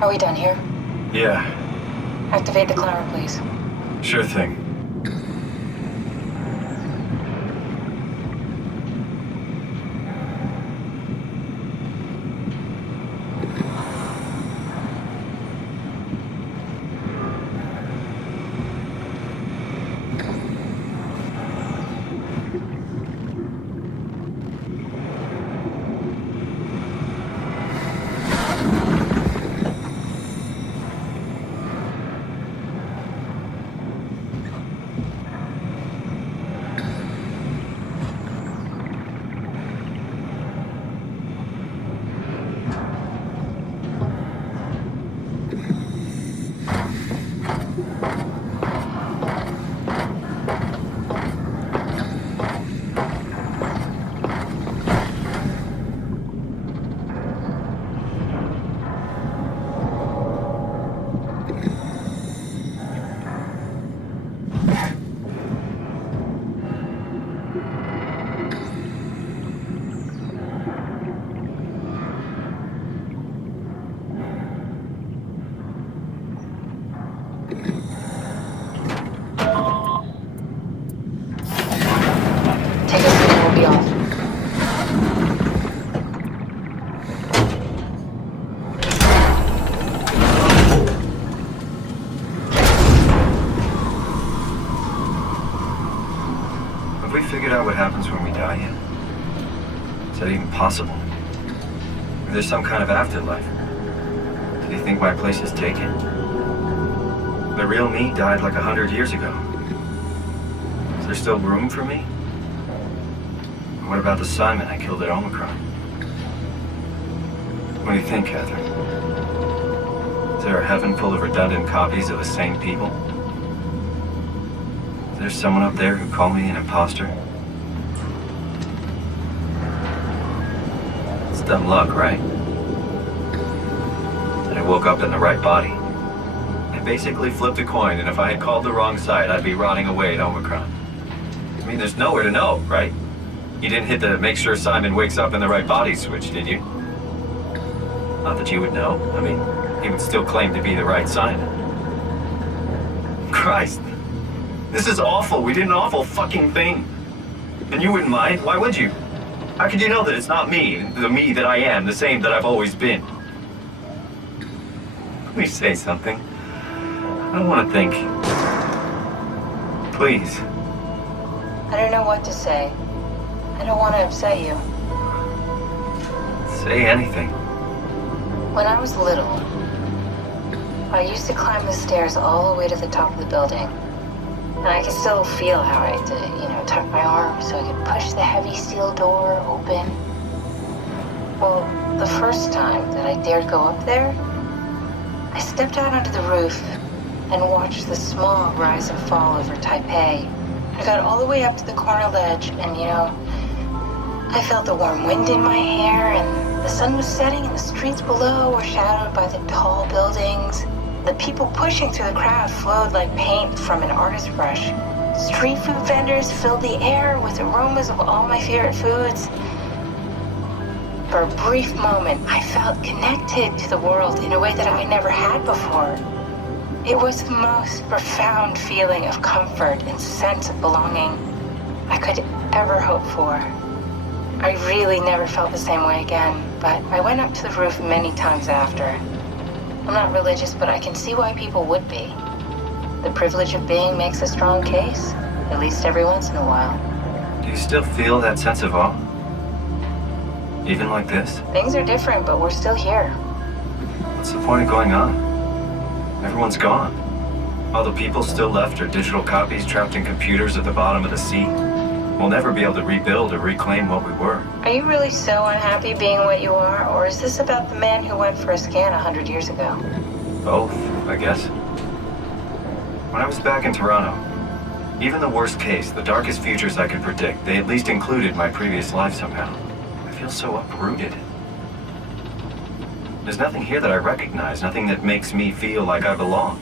Are we done here? Yeah. Activate the climber, please. Sure thing. Take us and we'll be off. Have we figured out what happens when we die yet? Is that even possible? Is there some kind of afterlife? Do you think my place is taken? The real me died like 100 years ago. Is there still room for me? What about the Simon I killed at Omicron? What do you think, Catherine? Is there a heaven full of redundant copies of the same people? Is there someone up there who called me an imposter? It's dumb luck, right? That I woke up in the right body. I basically flipped a coin, and if I had called the wrong side, I'd be rotting away at Omicron. I mean, there's nowhere to know, right? You didn't hit the make sure Simon wakes up in the right body switch, did you? Not that you would know. I mean, he would still claim to be the right Simon. Christ. This is awful. We did an awful fucking thing. And you wouldn't mind? Why would you? How could you know that it's not me, the me that I am, the same that I've always been? Please say something. I don't want to think. Please. I don't know what to say. I don't want to upset you. Say anything. When I was little, I used to climb the stairs all the way to the top of the building. And I can still feel how I had to, tuck my arm so I could push the heavy steel door open. Well, the first time that I dared go up there, I stepped out onto the roof and watched the smog rise and fall over Taipei. I got all the way up to the corner ledge and, I felt the warm wind in my hair, and the sun was setting, and the streets below were shadowed by the tall buildings. The people pushing through the crowd flowed like paint from an artist's brush. Street food vendors filled the air with aromas of all my favorite foods. For a brief moment, I felt connected to the world in a way that I never had before. It was the most profound feeling of comfort and sense of belonging I could ever hope for. I really never felt the same way again, but I went up to the roof many times after. I'm not religious, but I can see why people would be. The privilege of being makes a strong case, at least every once in a while. Do you still feel that sense of awe? Even like this? Things are different, but we're still here. What's the point of going on? Everyone's gone. All the people still left are digital copies trapped in computers at the bottom of the sea. We'll never be able to rebuild or reclaim what we were. Are you really so unhappy being what you are, or is this about the man who went for a scan 100 years ago? Both, I guess. When I was back in Toronto, even the worst case, the darkest futures I could predict, they at least included my previous life somehow. I feel so uprooted. There's nothing here that I recognize, nothing that makes me feel like I belong.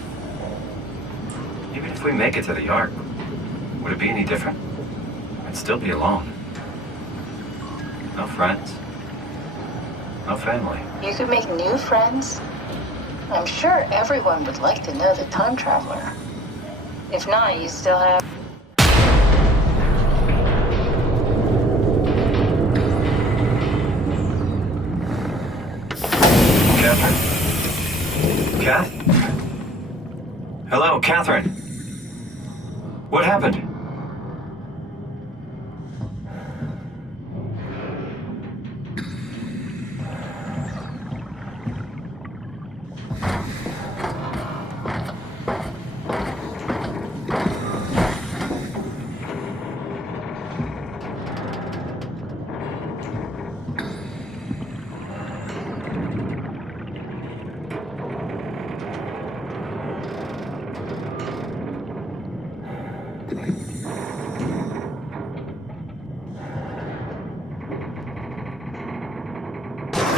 Even if we make it to the Ark, would it be any different? I'd still be alone. No friends. No family. You could make new friends. I'm sure everyone would like to know the time traveler. If not, you still have... Catherine? Kath? Hello, Catherine. What happened?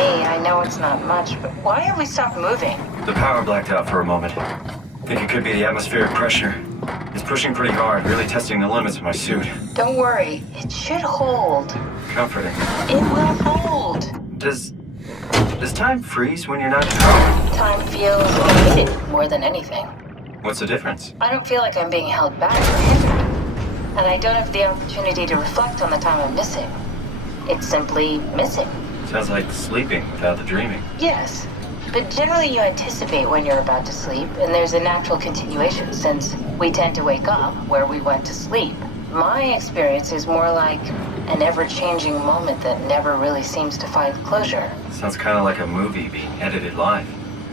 I know it's not much, but why have we stopped moving? The power blacked out for a moment. Think it could be the atmospheric pressure. It's pushing pretty hard, really testing the limits of my suit. Don't worry, it should hold. Comforting. It will hold. Does time freeze when you're not in power? Time feels omitted more than anything. What's the difference? I don't feel like I'm being held back or hindered. And I don't have the opportunity to reflect on the time I'm missing. It's simply missing. Sounds like sleeping without the dreaming. Yes, but generally you anticipate when you're about to sleep, and there's a natural continuation since we tend to wake up where we went to sleep. My experience is more like an ever-changing moment that never really seems to find closure. Sounds kind of like a movie being edited live.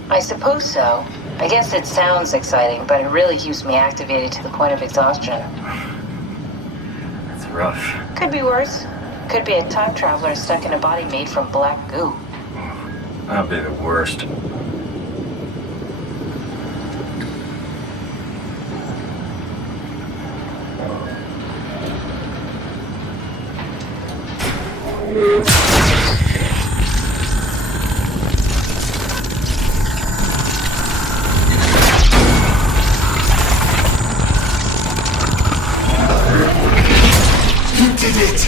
I suppose so. I guess it sounds exciting, but it really keeps me activated to the point of exhaustion. It's rough. Could be worse. Could be a time traveler stuck in a body made from black goo. That'd be the worst. You did it!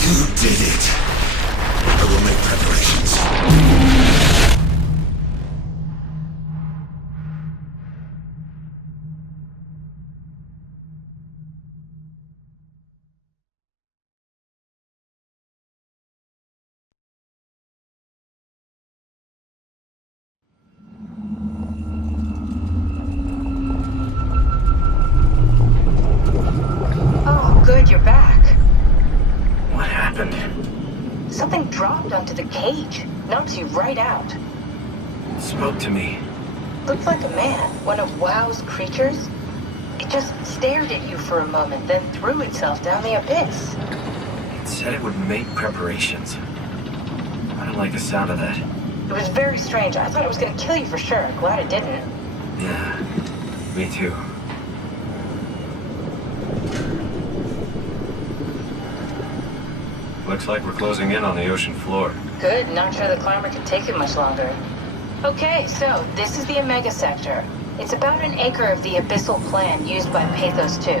You did it! I will make preparations. Oh, good, you're back. What happened? Something dropped onto the cage. Knocks you right out. It spoke to me. Looked like a man, one of WoW's creatures. It just stared at you for a moment, then threw itself down the abyss. It said it would make preparations. I don't like the sound of that. It was very strange. I thought it was going to kill you for sure. Glad it didn't. Yeah, me too. Looks like we're closing in on the ocean floor. Good, not sure the climber can take it much longer. Okay, so this is the Omega Sector. It's about an acre of the abyssal plan used by Pathos 2.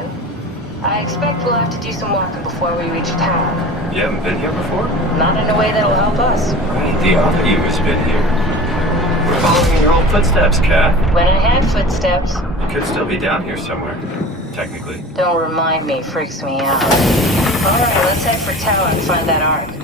I expect we'll have to do some walking before we reach town. You haven't been here before? Not in a way that'll help us. Wait, the other you has been here. We're following in your old footsteps, Kat. When I had footsteps. You could still be down here somewhere, technically. Don't remind me, freaks me out. Alright, let's head for tower and find that arc.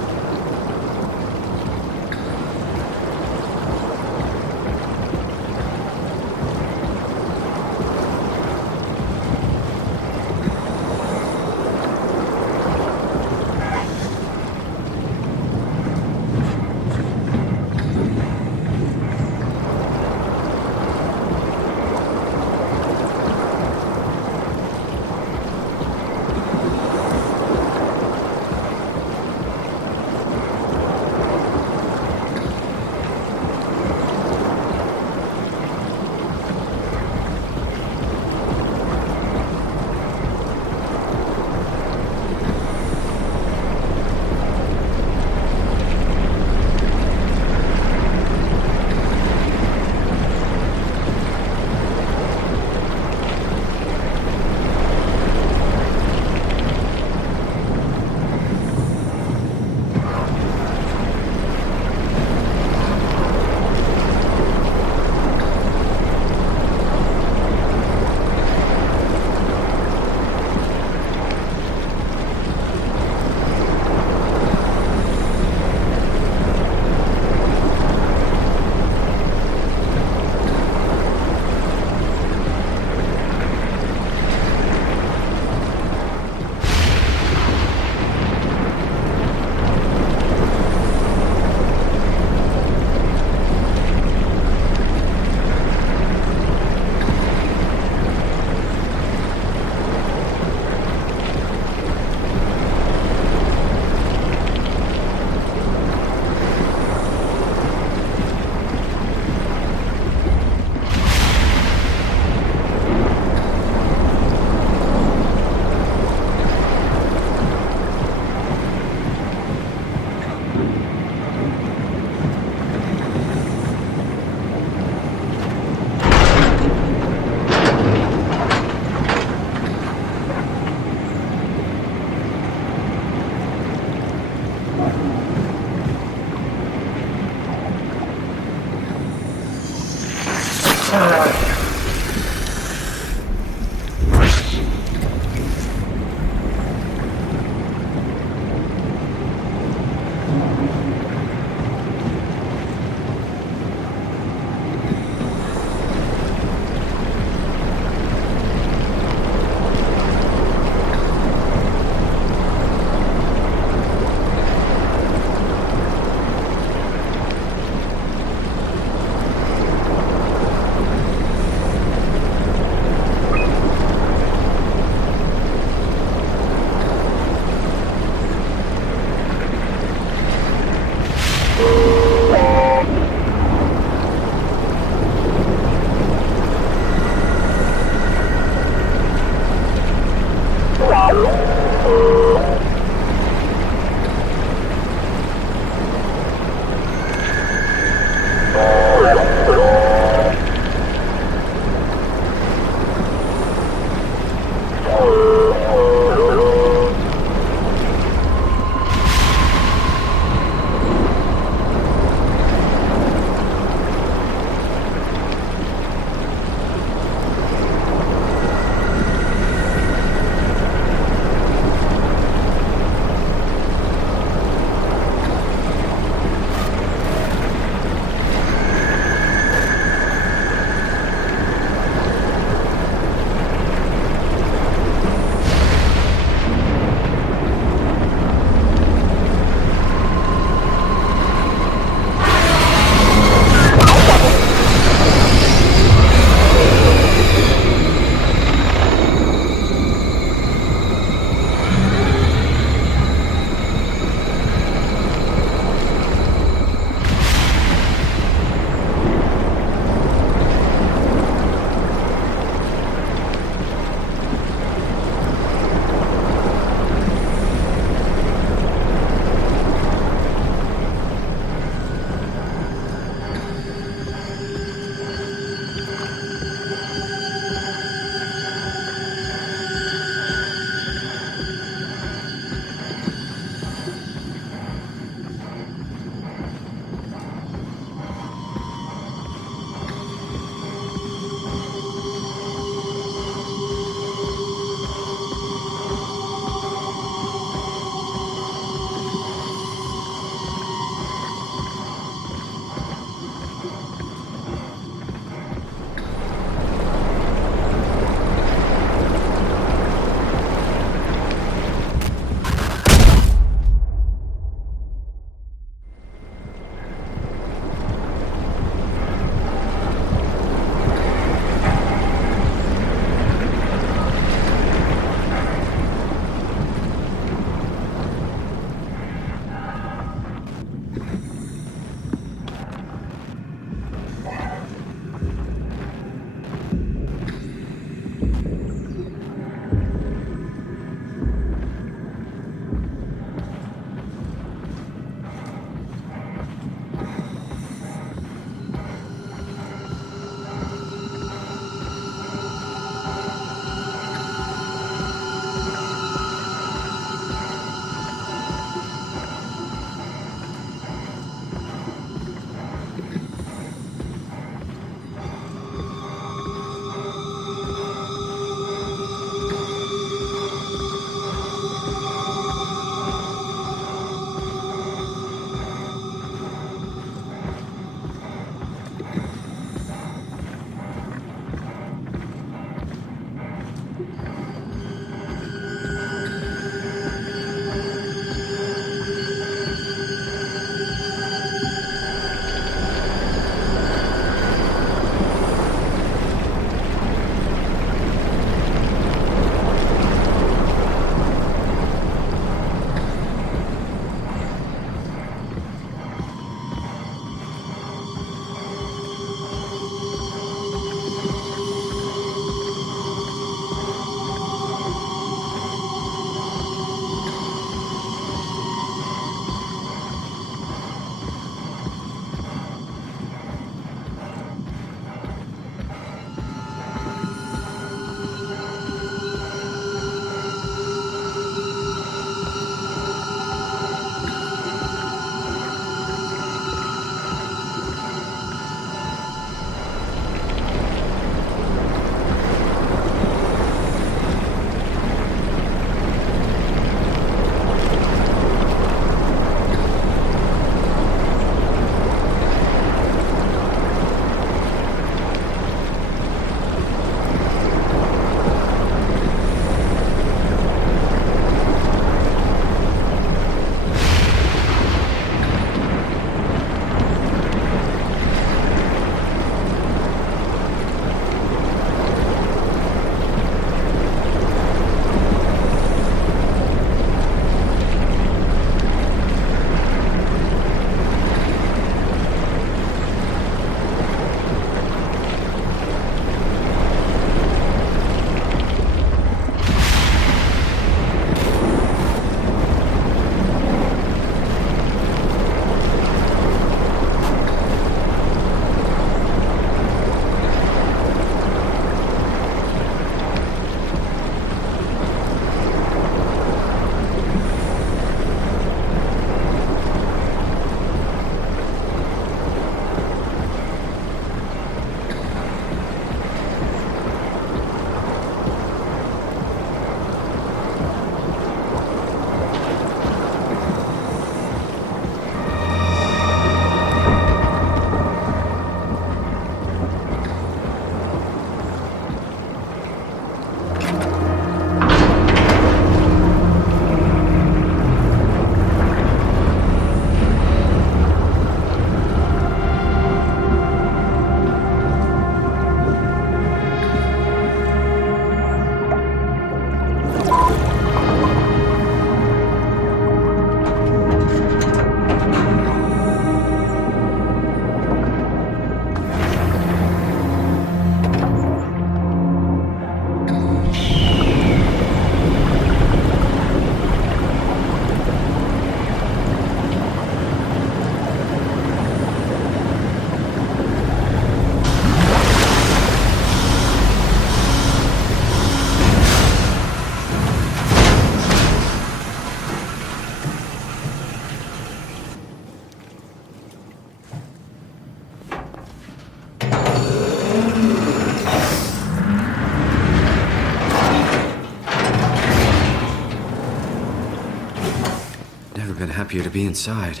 Never been happier to be inside.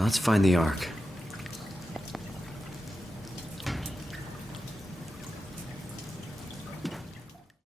Let's find the Ark.